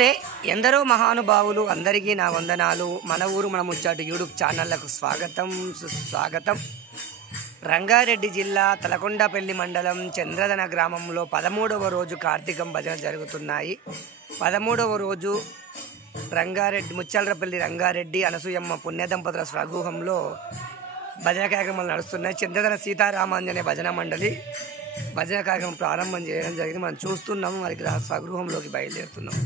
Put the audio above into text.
నమస్తే ఎందరో మహానుభావులు అందరికీ నా వందనాలు మన ఊరు మన ముచ్చట యూట్యూబ్ ఛానళ్లకు స్వాగతం సుస్వాగతం రంగారెడ్డి జిల్లా తలకొండపల్లి మండలం చంద్రదన గ్రామంలో 13వ రోజు కార్తీకం భజన జరుగుతున్నాయి 13వ రోజు రంగారెడ్డి ముచ్చలపల్లి రంగారెడ్డి అనసూయమ్మ పుణ్య దంపతుల స్వగృహంలో భజన కార్యక్రమాలు నడుస్తున్నాయి చంద్రదన సీతారామాంజనేయ భజన మండలి భజన కార్యక్రమం ప్రారంభం చేయడం జరిగింది మనం చూస్తున్నాము మరి స్వగృహంలోకి బయలుదేరుతున్నాం